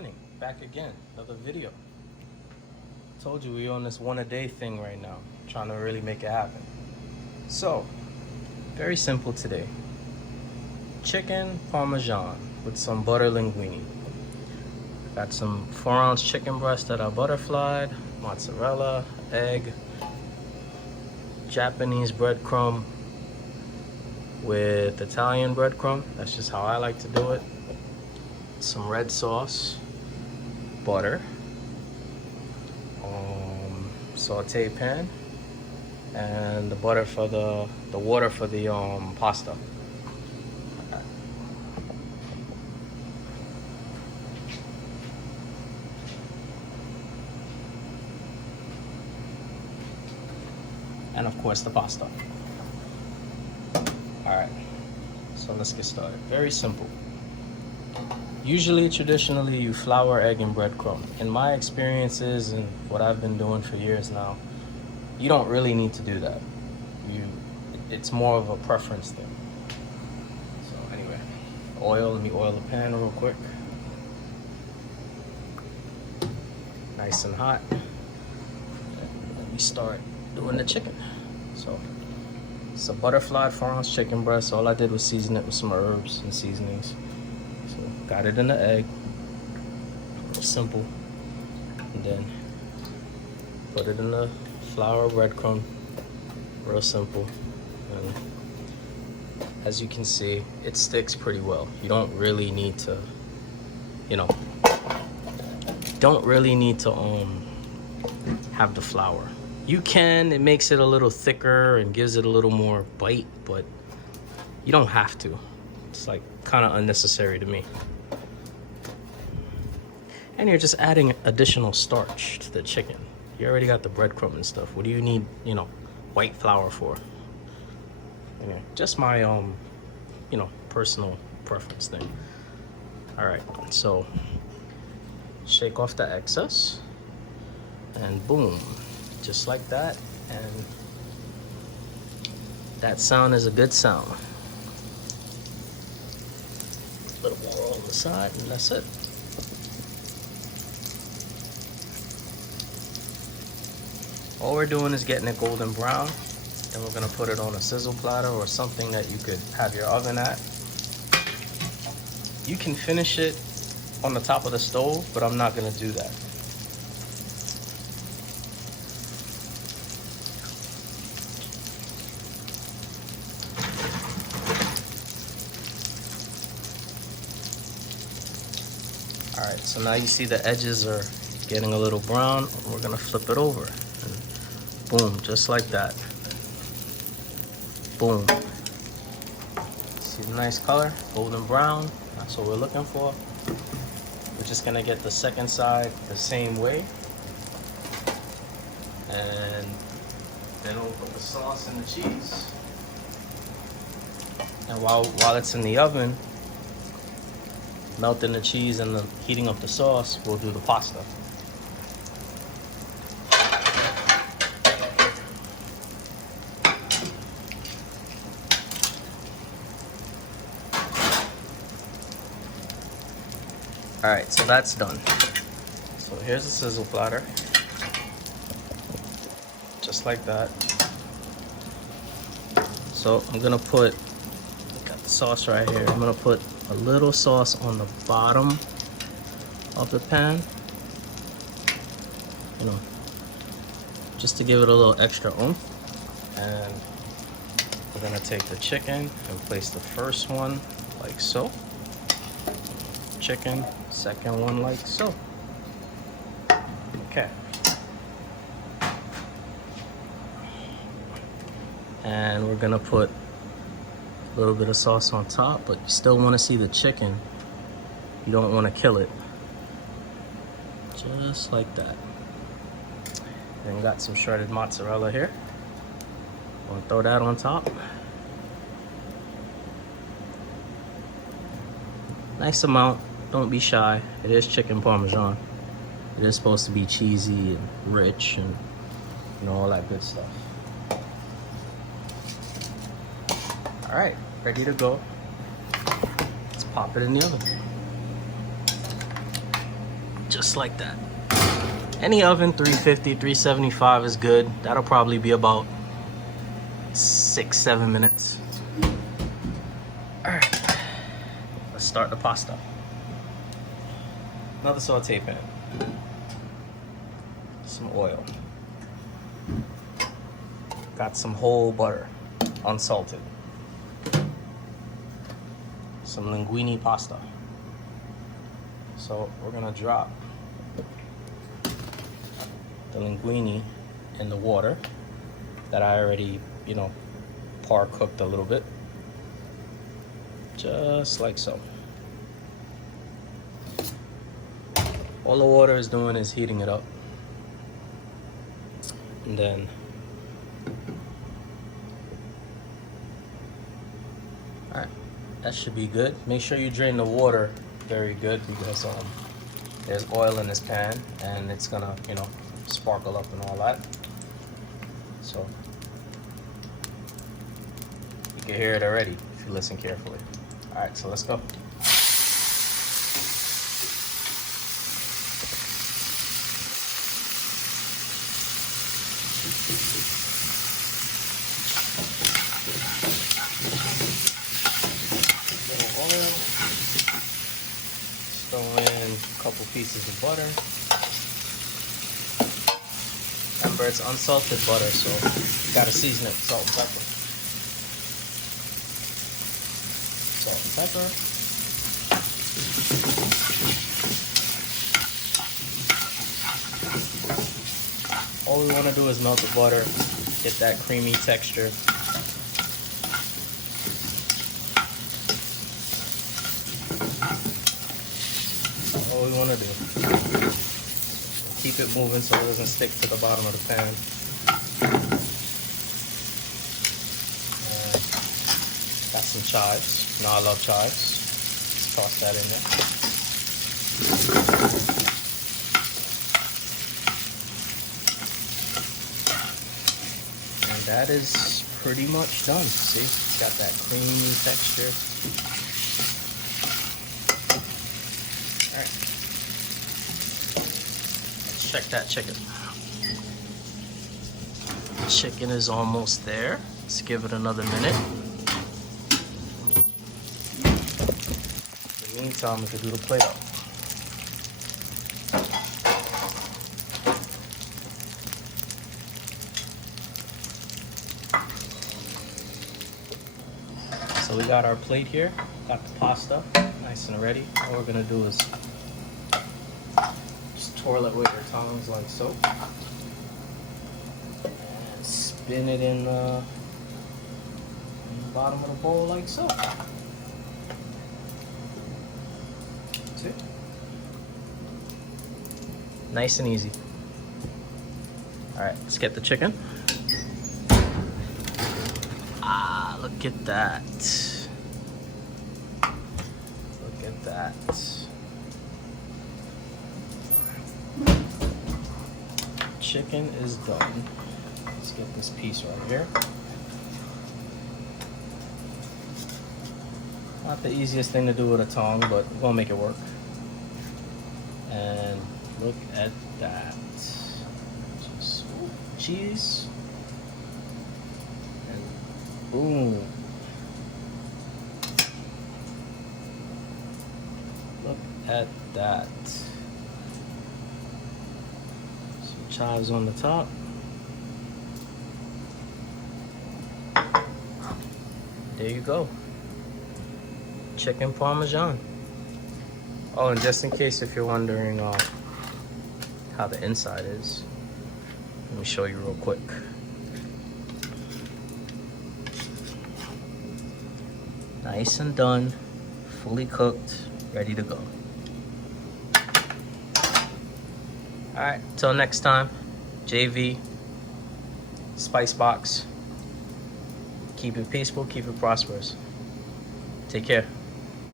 morning, back again, another video. Told you we on this one a day thing right now, trying to really make it happen. So, very simple today. Chicken Parmesan with some butter linguine. Got some 4-ounce chicken breast that I butterflied, mozzarella, egg, Japanese breadcrumb with Italian breadcrumb. That's just how I like to do it. Some red sauce, butter, saute pan, and the butter for the water for the pasta. And of course the pasta. Alright, so let's get started. Very simple. Usually, traditionally, you flour, egg, and breadcrumb. In my experiences and what I've been doing for years now, you don't really need to do that. It's more of a preference thing. So anyway, oil, let me oil the pan real quick. Nice and hot. Let me start doing the chicken. So it's a butterfly 4-ounce chicken breast. All I did was season it with some herbs and seasonings. So got it in the egg, simple, and then put it in the flour breadcrumb, real simple. And as you can see, it sticks pretty well. You don't really need to, have the flour. You can, it makes it a little thicker and gives it a little more bite, but you don't have to. It's like kind of unnecessary to me. And you're just adding additional starch to the chicken. You already got the breadcrumb and stuff. What do you need, white flour for? Anyway, just my personal preference thing. All right, so shake off the excess, and boom, just like that. And that sound is a good sound. A little more on the side, and that's it. All we're doing is getting it golden brown. Then we're gonna put it on a sizzle platter or something that you could have your oven at. You can finish it on the top of the stove, but I'm not gonna do that. All right, so now you see the edges are getting a little brown. We're gonna flip it over. And boom, just like that. Boom. See the nice color, golden brown. That's what we're looking for. We're just gonna get the second side the same way. And then we'll put the sauce and the cheese. And while it's in the oven, melting the cheese and heating up the sauce, we'll do the pasta. All right, so that's done. So here's the sizzle platter, just like that. So I'm gonna got the sauce right here. I'm gonna put a little sauce on the bottom of the pan, just to give it a little extra oomph. And we're gonna take the chicken and place the first one like so. Chicken, second one like so. Okay. And we're gonna put a little bit of sauce on top, but you still want to see the chicken. You don't want to kill it. Just like that. Then got some shredded mozzarella here. Want to throw that on top. Nice amount. Don't be shy. It is chicken Parmesan. It is supposed to be cheesy and rich and all that good stuff. All right, ready to go. Let's pop it in the oven. just like that. Any oven, 350, 375 is good. That'll probably be about 6-7 minutes. All right, let's start the pasta. Another saute pan. Some oil. Got some whole butter, unsalted. Some linguine pasta. So we're gonna drop the linguine in the water that I already, par cooked a little bit. Just like so. All the water is doing is heating it up. And then all right, that should be good. Make sure you drain the water very good because there's oil in this pan and it's gonna, sparkle up and all that. So you can hear it already if you listen carefully. All right, so let's go. Little oil. Throw in a couple pieces of butter. Remember, it's unsalted butter, so you gotta season it with salt and pepper. Salt and pepper. All we want to do is melt the butter, get that creamy texture. All we want to do. Keep it moving so it doesn't stick to the bottom of the pan. Got some chives. Now I love chives. Let's toss that in there. And that is pretty much done. See, it's got that creamy texture. All right. Check that chicken. Chicken is almost there. Let's give it another minute. In the meantime, we can do the Play-Doh. So we got our plate here. Got the pasta nice and ready. All we're gonna do is twirl it with your tongs like so. And spin it in the bottom of the bowl like so. That's it. Nice and easy. Alright, let's get the chicken. Ah, look at that. Look at that. Chicken is done. Let's get this piece right here. Not the easiest thing to do with a tongue, but we'll make it work. And look at that. Just cheese. And boom. Look at that. Chives on the top. There you go. Chicken Parmesan. Oh, and just in case if you're wondering how the inside is, let me show you real quick. Nice and done, fully cooked, ready to go. Alright, till next time, JV, Spice Box. Keep it peaceful, keep it prosperous. Take care.